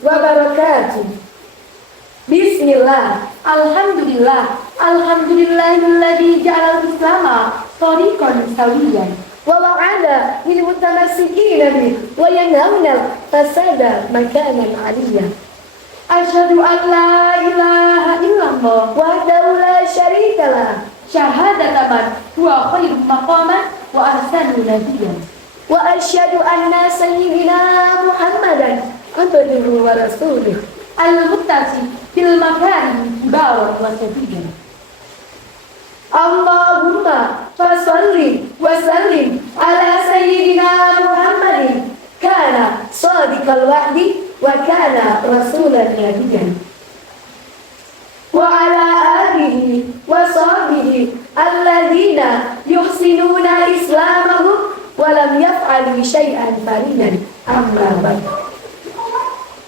wabarakatuh. Bismillah, alhamdulillah, alhamdulillahilladzi ja'alal islama thariqan sawiyan wa wa'ada lil mutamassikin bih wa yanhauna fasada makanan 'aliyyan. Asyhadu an la ilaha illallah wahdahu la syarikalah syahadatan huwa khairum maqaman wa ahsanu nabiyyan. Wa asyhadu anna sayyidina Muhammadan abduhu wa rasuluh al-muttasi fil makarim bawa wa sabiyan. Allahumma fasalli wa sallim ala sayyidina Muhammadin kana sadiqal wa'di wa kana rasulan nabiyyan wa ala alihi wa sahbihi alladzina yuhsinuna islamahum wa lam yaf'alu syai'an faridan amma ba'd.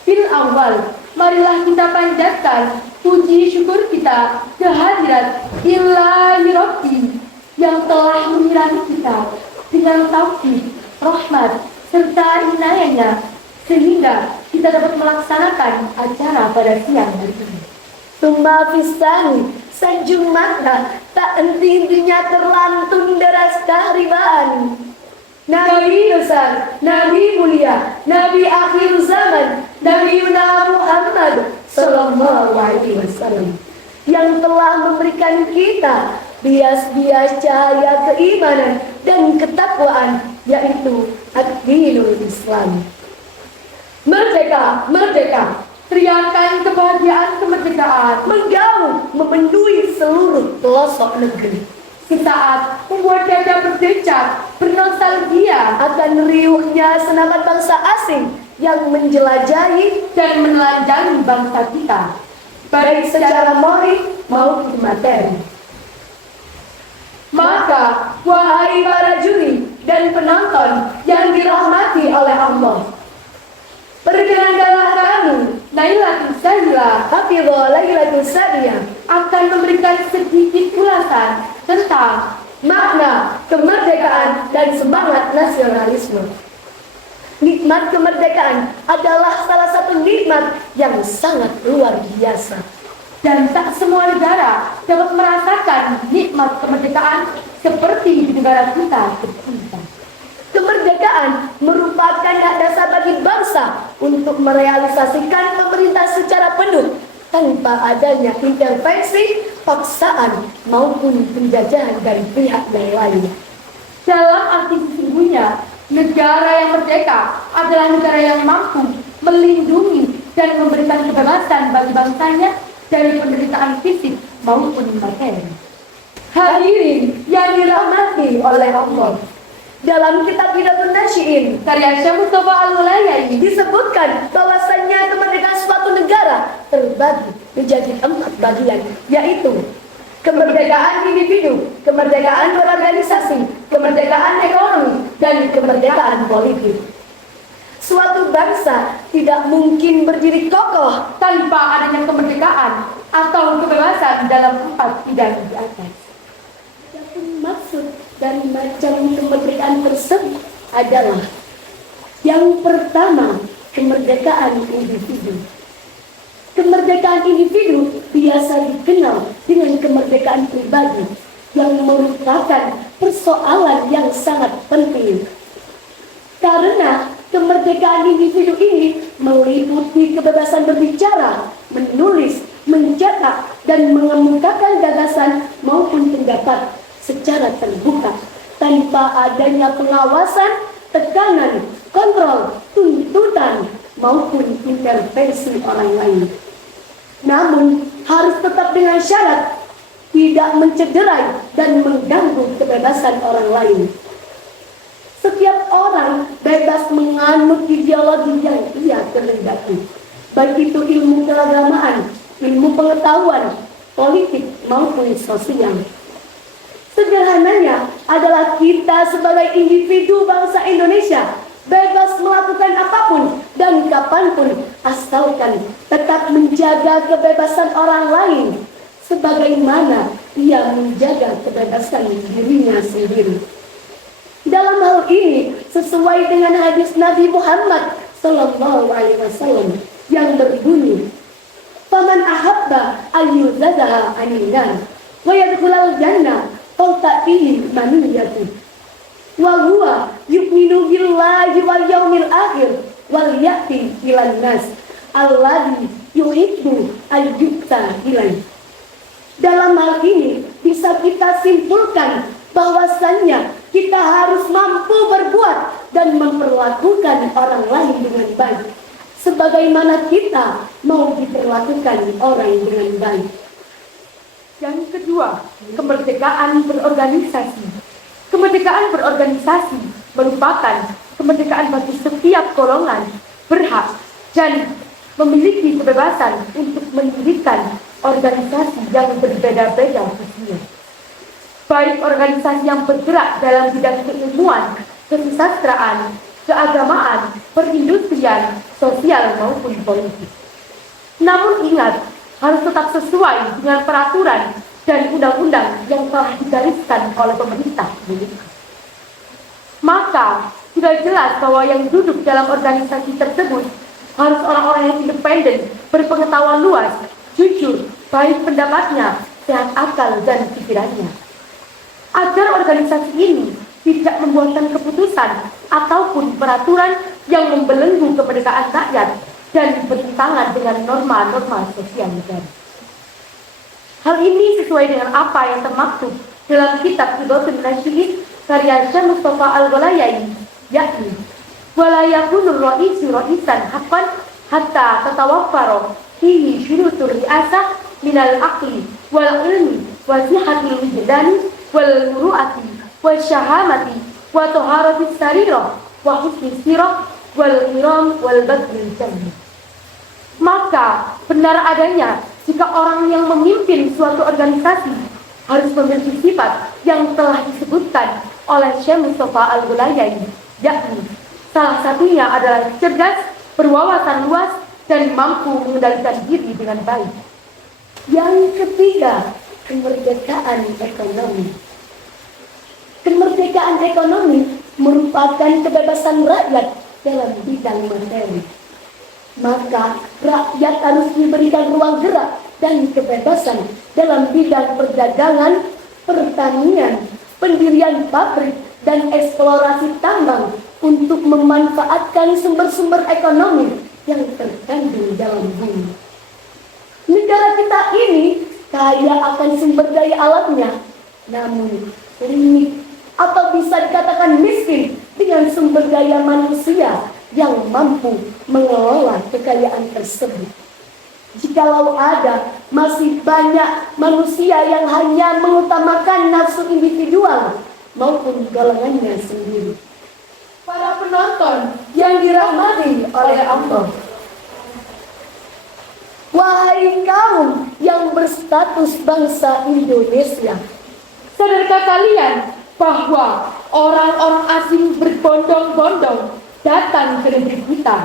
Fil awal, marilah kita panjatkan puji syukur kita kehadirat Ilahi Rabbi yang telah menyirami kita dengan taufik, rahmat, serta inayahnya sehingga kita dapat melaksanakan acara pada siang hari ini. Tumma fisani, sanjung makna tak henti-hentinya terlantun deras keharibaan. Nabi besar, Nabi mulia, Nabi akhir zaman, Nabi Muhammad Sallallahu Alaihi Wasallam yang telah memberikan kita bias-bias cahaya keimanan dan ketakwaan, yaitu ad-dinul Islam. Merdeka, merdeka, teriakan kebahagiaan kemerdekaan menggaung memenuhi seluruh pelosok negeri. Saat membuat dada berdecak, bernostalgia akan riuhnya senapan bangsa asing yang menjelajahi dan menelanjangi bangsa kita, baik secara moral maupun materi. Maka, wahai para juri dan penonton yang dirahmati oleh Allah, perkenankanlah kami, Nailatul Sahila, Hafidhah Lailatul Sadiyah, akan memberikan sedikit ulasan tentang makna kemerdekaan dan semangat nasionalisme. Nikmat kemerdekaan adalah salah satu nikmat yang sangat luar biasa, dan tak semua negara dapat merasakan nikmat kemerdekaan seperti di negara kita tercinta. Kemerdekaan merupakan hak dasar bagi bangsa untuk merealisasikan pemerintah secara penuh tanpa adanya intervensi, paksaan maupun penjajahan dari pihak yang lain. Dalam arti sesungguhnya, negara yang merdeka adalah negara yang mampu melindungi dan memberikan kebebasan bagi bangsanya dari penderitaan fisik maupun materi. Hadirin yang dirahmati oleh Allah, dalam kitab Hidatun Nasyiin karya Syekh Mustafa Al-Ulayani disebutkan bahwasannya kemerdekaan suatu negara terbagi menjadi 4 bagian, yaitu kemerdekaan individu, kemerdekaan berorganisasi, kemerdekaan ekonomi, dan kemerdekaan politik. Suatu bangsa tidak mungkin berdiri kokoh tanpa adanya kemerdekaan atau kebebasan dalam 4 bidang di atas. Maksud dari macam kemerdekaan tersebut adalah yang pertama, kemerdekaan individu. Kemerdekaan individu biasa dikenal dengan kemerdekaan pribadi yang merupakan persoalan yang sangat penting. Karena kemerdekaan individu ini meliputi kebebasan berbicara, menulis, mencetak, dan mengemukakan gagasan maupun pendapat secara terbuka tanpa adanya pengawasan, tekanan, kontrol, tuntutan maupun intervensi orang lain. Namun harus tetap dengan syarat tidak mencederai dan mengganggu kebebasan orang lain. Setiap orang bebas menganut ideologi yang ia kehendaki, baik itu ilmu keagamaan, ilmu pengetahuan, politik maupun sosial. Sederhananya adalah kita sebagai individu bangsa Indonesia bebas melakukan apapun dan kapanpun asalkan tetap menjaga kebebasan orang lain sebagaimana ia menjaga kebebasan dirinya sendiri. Dalam hal ini sesuai dengan hadis Nabi Muhammad Sallallahu Alaihi Wasallam yang ayyuzazaha aninar wa yadkhulal jannah fawqa fihi maniyatu wa huwa yu'minu billahi wal yaumil akhir wal ya'ti ilan nas alladhi yuhibbu ayyukta ilai. Dalam hal ini bisa kita simpulkan bahwasannya kita harus mampu berbuat dan memperlakukan orang lain dengan baik sebagaimana kita mau diperlakukan orang dengan baik. Yang kedua, kemerdekaan berorganisasi. Kemerdekaan berorganisasi merupakan kemerdekaan bagi setiap golongan berhak dan memiliki kebebasan untuk mendirikan organisasi yang berbeda-beda usia. Baik organisasi yang bergerak dalam bidang keilmuan, kesusastraan, keagamaan, perindustrian, sosial maupun politik. Namun ingat, harus tetap sesuai dengan peraturan dan undang-undang yang telah digariskan oleh pemerintah Indonesia. Maka, sudah jelas bahwa yang duduk dalam organisasi tersebut harus orang-orang yang independen, berpengetahuan luas, jujur, baik pendapatnya, sehat akal dan pikirannya. Agar organisasi ini tidak membuatkan keputusan ataupun peraturan yang membelenggu kemerdekaan rakyat dan bertentangan dengan norma-norma sosial negara. Hal ini sesuai dengan apa yang termaktub dalam kitab Idatul Nasyid karya Syekh Mustafa Al-Ghalayai, yakni wala yakunur ra'isu ra'isan haqqan hatta tatawaffara fihi syurutur ri'asah minal aqli wal ilmi wa sihatil wijdani wal muru'ati wa syahamati wa taharatis sarirah wa husni sirah wal iram wal badril jannah. Maka benar adanya jika orang yang memimpin suatu organisasi harus memiliki sifat yang telah disebutkan oleh Syekh Mustafa Al-Ghalayai, yakni salah satunya adalah cerdas, berwawasan luas, dan mampu mengendalikan diri dengan baik. Yang ketiga, kemerdekaan ekonomi. Kemerdekaan ekonomi merupakan kebebasan rakyat dalam bidang materi. Maka rakyat harus diberikan ruang gerak dan kebebasan dalam bidang perdagangan, pertanian, pendirian pabrik, dan eksplorasi tambang untuk memanfaatkan sumber-sumber ekonomi yang terkandung dalam bumi. Negara kita ini kaya akan sumber daya alamnya, namun limit atau bisa dikatakan miskin dengan sumber daya manusia yang mampu mengelola kekayaan tersebut. Jikalau ada masih banyak manusia yang hanya mengutamakan nafsu individual maupun golongannya sendiri. Para penonton yang dirahmati oleh Allah, wahai kaum yang berstatus bangsa Indonesia, sadarkah kalian bahwa orang-orang asing berbondong-bondong datang ke negeri kita?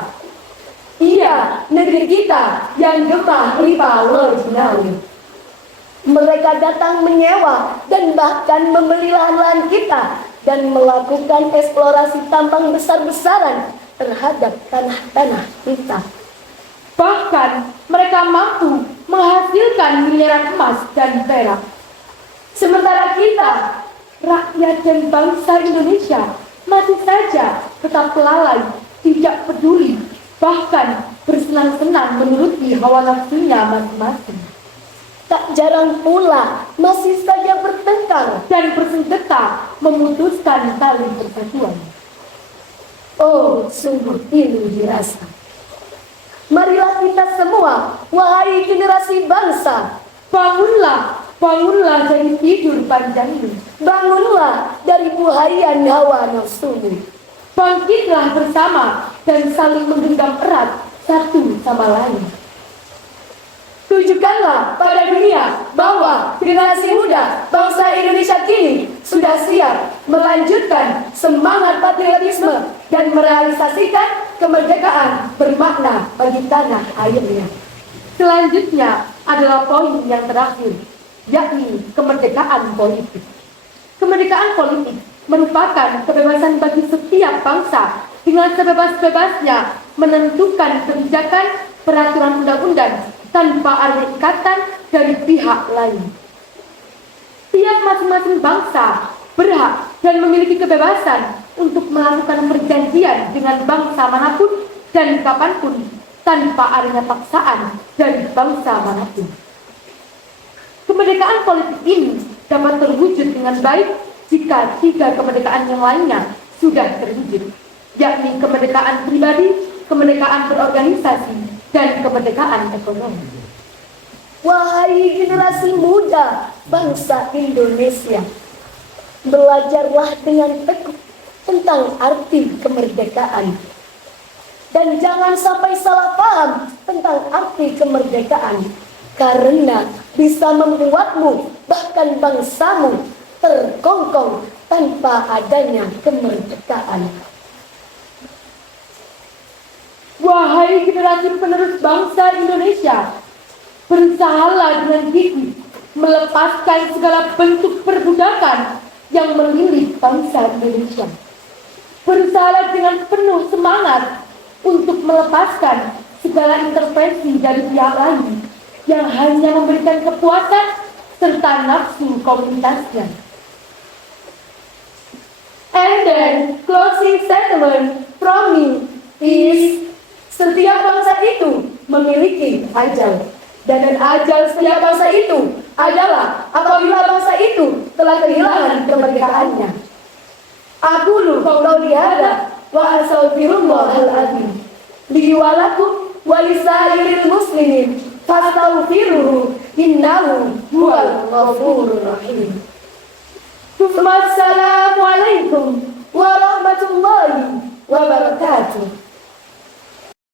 Iya, negeri kita yang gemah riba lojinawi. Mereka datang menyewa dan bahkan membeli lahan-lahan kita dan melakukan eksplorasi tambang besar-besaran terhadap tanah-tanah kita. Bahkan mereka mampu menghasilkan miliaran emas dan perak. Sementara kita, rakyat dan bangsa Indonesia, masih saja tetap lalai, tidak peduli, bahkan bersenang-senang menuruti hawa nafsunya masing-masing. Tak jarang pula masih saja bertengkar dan bersengketa memutuskan tali persatuan. Oh, sungguh pilu dirasa. Marilah kita semua, wahai generasi bangsa, bangunlah, bangunlah dari tidur panjangmu. Bangunlah dari buhayan hawa nafsumu. Bangkitlah bersama dan saling menggenggam erat satu sama lain. Tunjukkanlah pada dunia bahwa generasi muda bangsa Indonesia kini sudah siap melanjutkan semangat patriotisme dan merealisasikan kemerdekaan bermakna bagi tanah airnya. Selanjutnya adalah poin yang terakhir, yakni kemerdekaan politik. Kemerdekaan politik merupakan kebebasan bagi setiap bangsa dengan sebebas-bebasnya menentukan kebijakan peraturan undang-undang tanpa ada ikatan dari pihak lain. Tiap masing-masing bangsa berhak dan memiliki kebebasan untuk melakukan perjanjian dengan bangsa manapun dan kapanpun tanpa adanya paksaan dari bangsa manapun. Kemerdekaan politik ini dapat terwujud dengan baik jika 3 kemerdekaan yang lainnya sudah terwujud, yakni kemerdekaan pribadi, kemerdekaan berorganisasi, dan kemerdekaan ekonomi. Wahai generasi muda bangsa Indonesia, belajarlah dengan tekun tentang arti kemerdekaan. Dan jangan sampai salah paham tentang arti kemerdekaan, karena bisa membuatmu, bahkan bangsamu, terkongkong tanpa adanya kemerdekaan. Wahai generasi penerus bangsa Indonesia, berusahalah dengan gigih melepaskan segala bentuk perbudakan yang melilit bangsa Indonesia. Berusahalah dengan penuh semangat untuk melepaskan segala intervensi dari pihak lain yang hanya memberikan kepuasan serta nafsu komunitasnya. And then, closing statement from me is, setiap bangsa itu memiliki ajal. Dan ajal setiap bangsa itu adalah apabila bangsa itu telah kehilangan kemerdekaannya. Aqulu qauli hadza wa astaghfirullahal azim li wa lakum wa lisairil muslimin fastaghfiruhu innahu huwal ghafurur rahim. Wassalamualaikum warahmatullahi wabarakatuh.